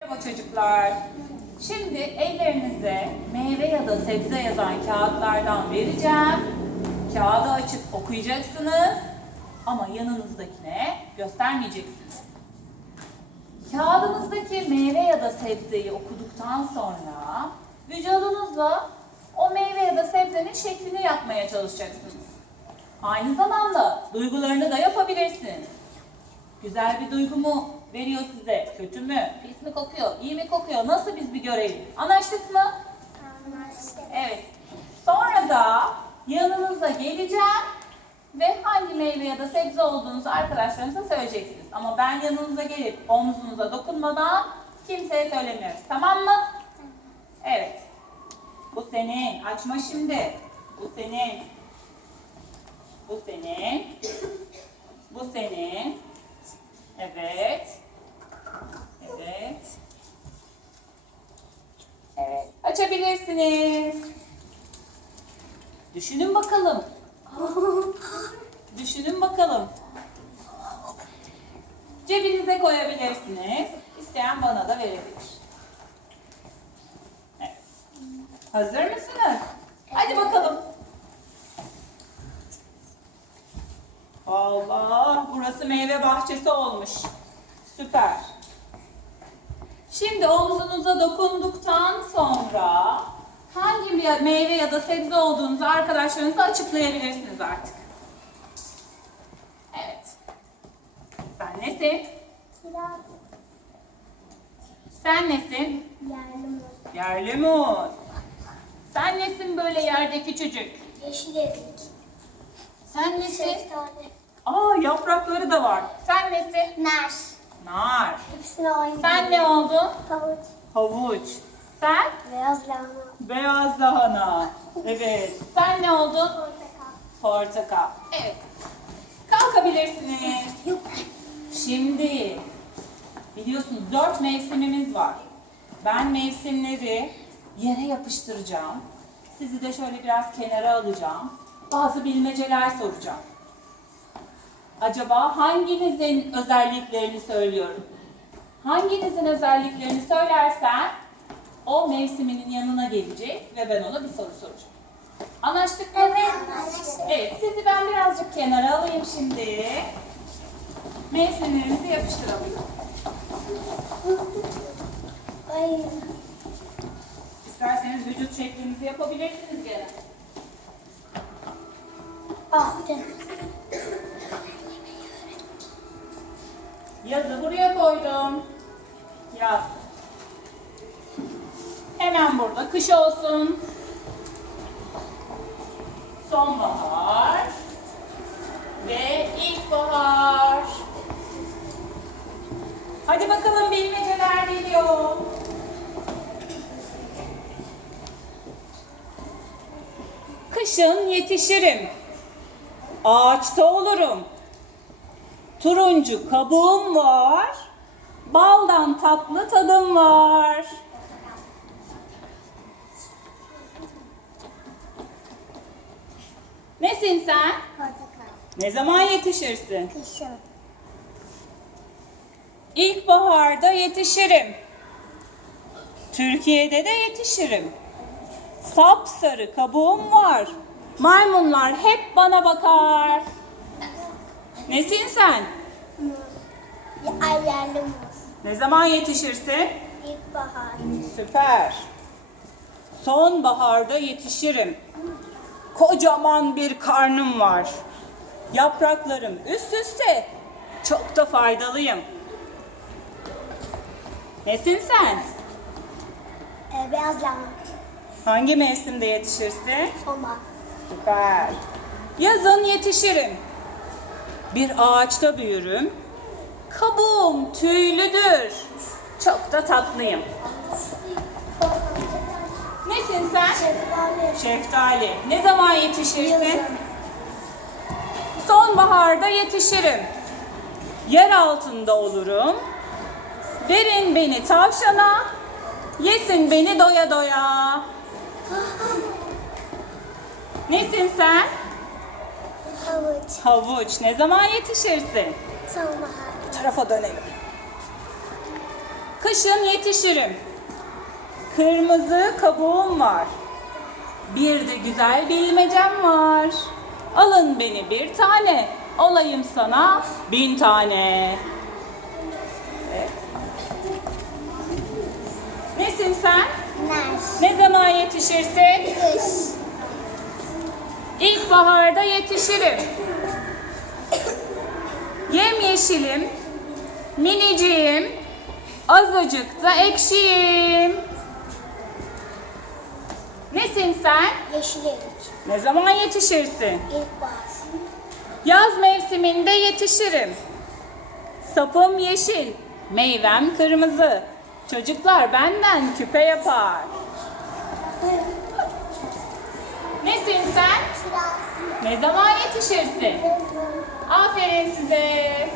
Merhaba çocuklar. Şimdi ellerinize meyve ya da sebze yazan kağıtlardan vereceğim. Kağıdı açıp okuyacaksınız ama yanınızdakine göstermeyeceksiniz. Kağıdınızdaki meyve ya da sebzeyi okuduktan sonra vücudunuzla o meyve ya da sebzenin şeklini yapmaya çalışacaksınız. Aynı zamanda duygularını da yapabilirsiniz. Güzel bir duygu mu veriyor size? Kötü mü? Pis mi kokuyor? İyi mi kokuyor? Nasıl biz bir görelim? Anlaştık mı? Evet. Sonra da yanınıza geleceğim ve hangi meyve ya da sebze olduğunuzu arkadaşlarınıza söyleyeceksiniz. Ama ben yanınıza gelip omzunuza dokunmadan kimseye söylemiyorum. Tamam mı? Evet. Bu senin. Açma şimdi. Bu senin. Bu senin. Bu senin. Evet. Evet. Evet. Açabilirsiniz. Düşünün bakalım. Düşünün bakalım. Cebinize koyabilirsiniz. İsteyen bana da verebilir. Evet. Hazır mısınız? Hadi bakalım. Allah, burası meyve bahçesi olmuş. Süper. Şimdi omzunuza dokunduktan sonra hangi bir meyve ya da sebze olduğunuzu arkadaşlarınıza açıklayabilirsiniz artık. Evet. Sen nesin? Biraz Sen nesin? yerli muz. Yerli muz. Sen nesin böyle yerdeki çocuk? Yeşil erik. Sen nesin? Şeftali. Aa yaprakları da var. Sen nesin? Nar. Nar. Hepsine aynı. Sen ne oldun? Havuç. Havuç. Sen? Beyaz lahana. Beyaz lahana. Evet. Sen ne oldun? Portakal. Portakal. Evet. Kalkabilirsiniz. Yok. Şimdi biliyorsunuz dört mevsimimiz var. Ben mevsimleri yere yapıştıracağım. Sizi de şöyle biraz kenara alacağım. Bazı bilmeceler soracağım. Acaba hanginizin özelliklerini söylüyorum? Hanginizin özelliklerini söylersen o mevsiminin yanına gelecek ve ben ona bir soru soracağım. Anlaştık mı? Evet. Evet, sizi ben birazcık kenara alayım şimdi. Mevsimlerinizi yapıştıralım. Ay. İsterseniz vücut şeklinizi yapabilirsiniz gene. Ah. canım. Yazı buraya koydum. Yaz. Hemen burada kış olsun. Sonbahar. Ve ilkbahar. Hadi bakalım bilmeceler geliyor. Kışın yetişirim. Ağaçta olurum. Turuncu kabuğum var. Baldan tatlı tadım var. Nesin sen? Portakal. Ne zaman yetişirsin? Kışın. İlkbaharda yetişirim. Türkiye'de de yetişirim. Sapsarı kabuğum var. Maymunlar hep bana bakar. Nesin sen? Muz. Ya- Ay yerli muz. Ne zaman yetişirsin? İlkbahar. Süper. Sonbaharda yetişirim. Kocaman bir karnım var. Yapraklarım üst üste. Çok da faydalıyım. Nesin sen? Ee, beyaz lahana. Hangi mevsimde yetişirsin? Sonbahar. Süper. Yazın yetişirim. Bir ağaçta büyürüm. Kabuğum tüylüdür. Çok da tatlıyım. Nesin sen? Şeftali. Şeftali. Ne zaman yetişirsin? Sonbaharda yetişirim. Yer altında olurum. Verin beni tavşana. Yesin beni doya doya. Nesin sen? Havuç. Ne zaman yetişirsin? Sonbahar. Bu tarafa dönelim. Kışın yetişirim. Kırmızı kabuğum var. Bir de güzel bilmecem var. Alın beni bir tane, olayım sana bin tane. Evet. Nesin sen? Ner. Ne zaman yetişirsin? Kış. İlkbaharda yetişirim. Yem yeşilim, miniciyim, azıcık da ekşiyim. Nesin sen? Yeşil erik. Ne zaman yetişirsin? İlkbahar. Yaz mevsiminde yetişirim. Sapım yeşil, meyvem kırmızı. Çocuklar benden küpe yapar. Nesin sen? Kiraz. Ne zaman yetişirsin? Aferin size.